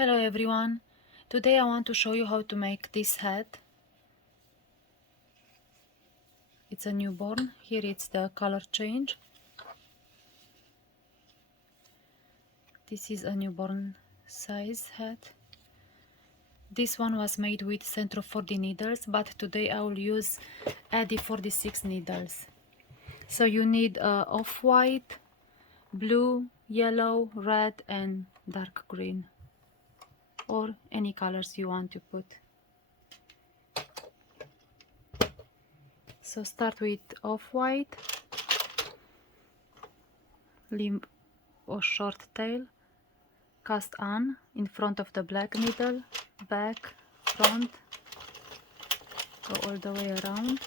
Hello everyone, today I want to show you how to make this hat. It's a newborn. Here it's the color change. This is a newborn size hat. This one was made with Sentro 40 needles, but today I will use Addi 46 needles. So you need off-white, blue, yellow, red and dark green, or any colors you want to put. So start with off-white, limb or short tail, cast on in front of the black needle, back, front, go all the way around.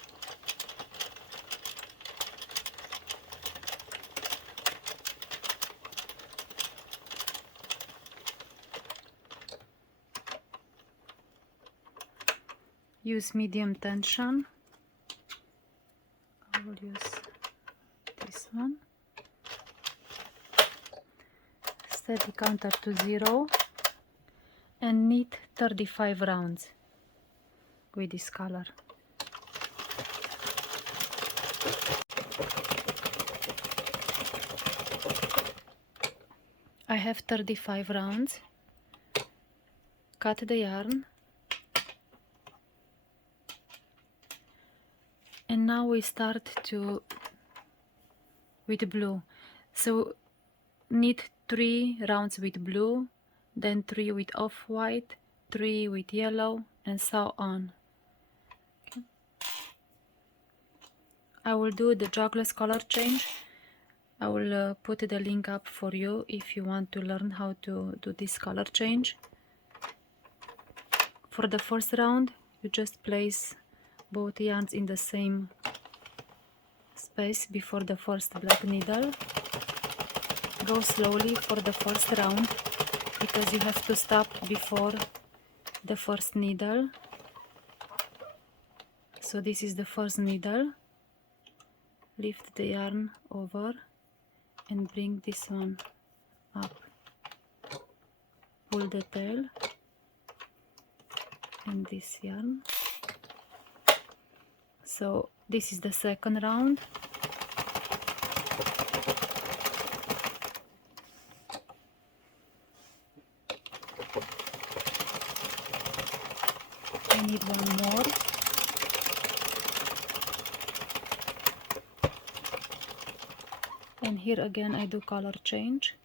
Use medium tension. I will use this one. Set the counter to 0 and knit 35 rounds with this color. I have 35 rounds. Cut the yarn. And now we start with blue. So knit 3 rounds with blue, then 3 with off-white, 3 with yellow, and so on. Okay. I will do the Jogless color change. I will put the link up for you if you want to learn how to do this color change. For the first round, you just place both yarns in the same space before the first black needle. Go slowly for the first round because you have to stop before the first needle. So this is the first needle. Lift the yarn over and bring this one up. Pull the tail and this yarn. So this is the second round. I need one more. And here again I do color change.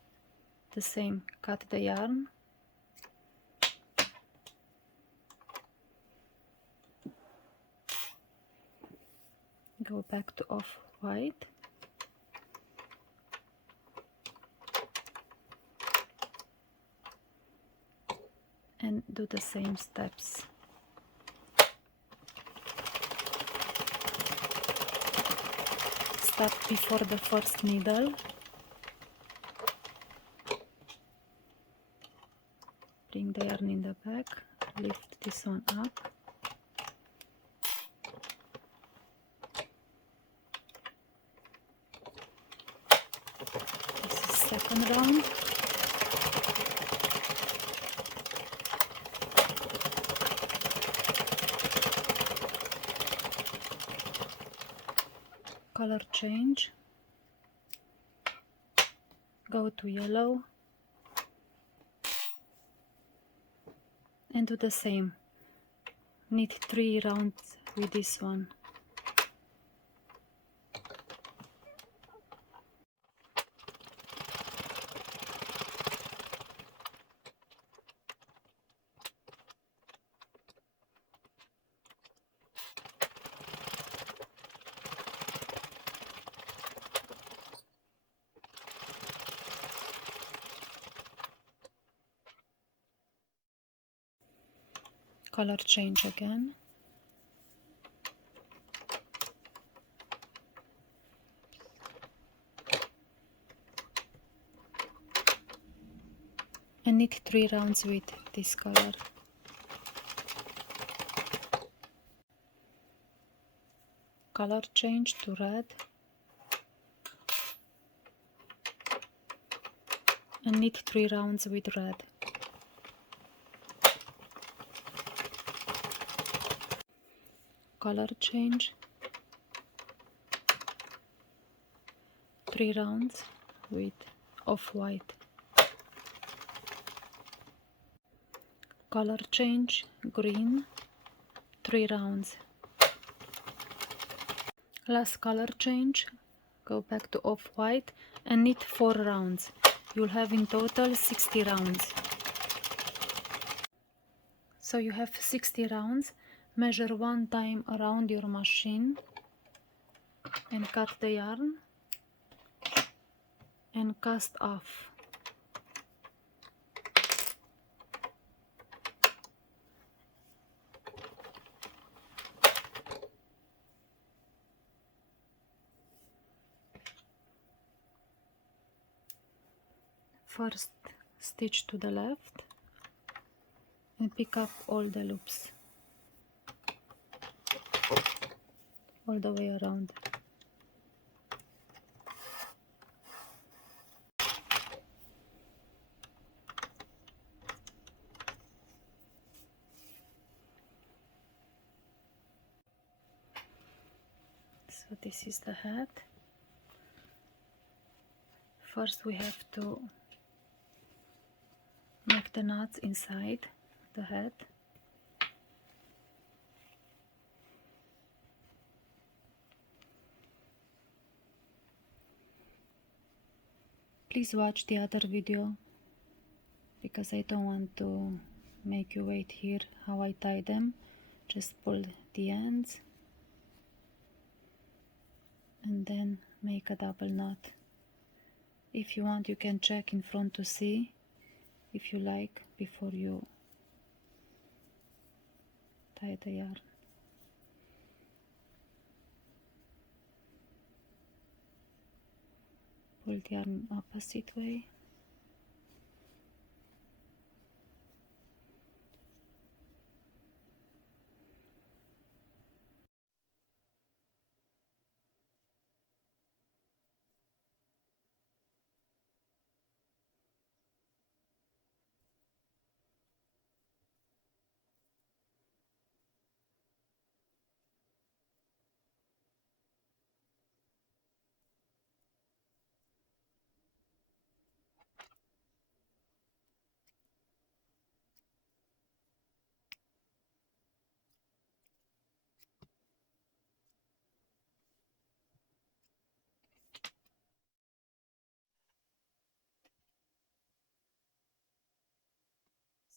The same, cut the yarn. Go back to off-white. And do the same steps. Stop before the first needle. Bring the yarn in the back. Lift this one up. This is second round. Color change. Go to yellow and do the same. Knit 3 rounds with this one. Color change again. And knit 3 rounds with this color. Color change to red. And knit 3 rounds with red. color change, 3 rounds with off-white, color change, green, 3 rounds, last color change, go back to off-white and knit 4 rounds. You'll have in total 60 rounds. So you have 60 rounds. Measure 1 time around your machine and cut the yarn and cast off. First stitch to the left and pick up all the loops all the way around. So this is the hat. First we have to make the knots inside the hat. Please watch the other video because I don't want to make you wait here how I tie them. Just pull the ends and then make a double knot. If you want, you can check in front to see if you like before you tie the yarn. Pull the yarn opposite way.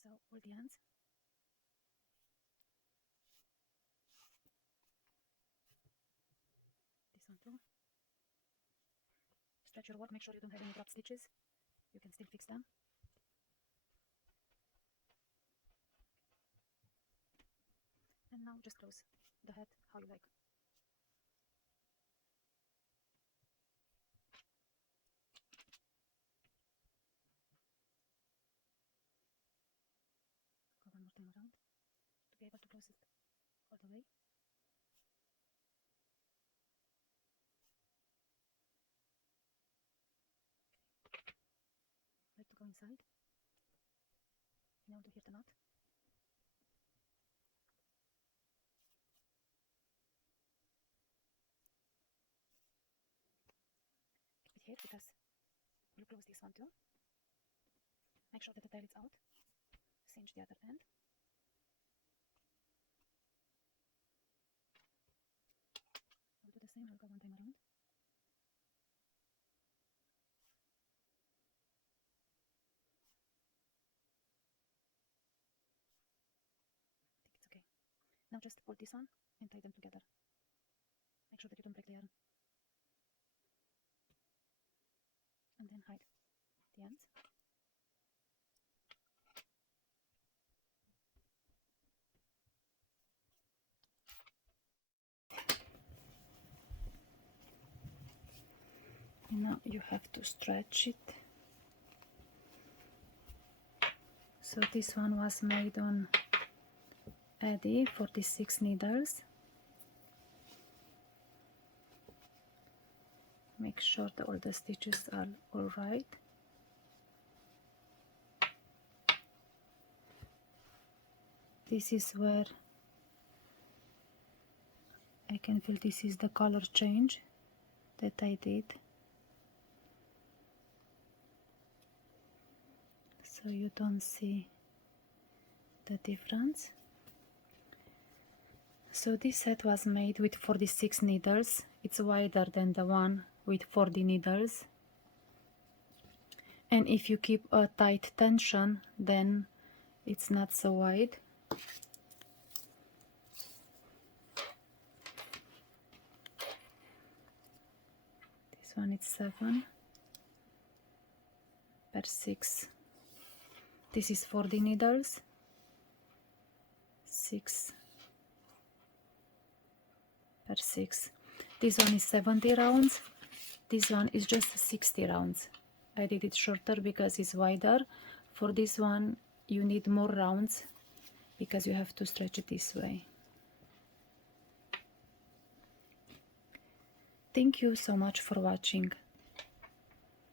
So pull the ends. This one too. Stretch your work, make sure you don't have any drop stitches. You can still fix them. And now just close the hat how you like. Go one more time around to be able to close it all the way. Like to go inside. Now to hear the knot. Keep it here because we'll close this one too. Make sure that the tail is out. Cinch the other end. I'll do the same, I'll go one time around. I think it's okay. Now just pull this one and tie them together. Make sure that you don't break the yarn. And then hide the ends. And now you have to stretch it. So this one was made on Addi, 46 needles. Make sure that all the stitches are all right. This is where I can feel this is the color change that I did. So you don't see the difference. So this set was made with 46 needles. It's wider than the one with 40 needles. And if you keep a tight tension, then it's not so wide. This one is 7 per 6. This is 40 needles. 6 per 6. This one is 70 rounds. This one is just 60 rounds. I did it shorter because it's wider. For this one you need more rounds because you have to stretch it this way. Thank you so much for watching.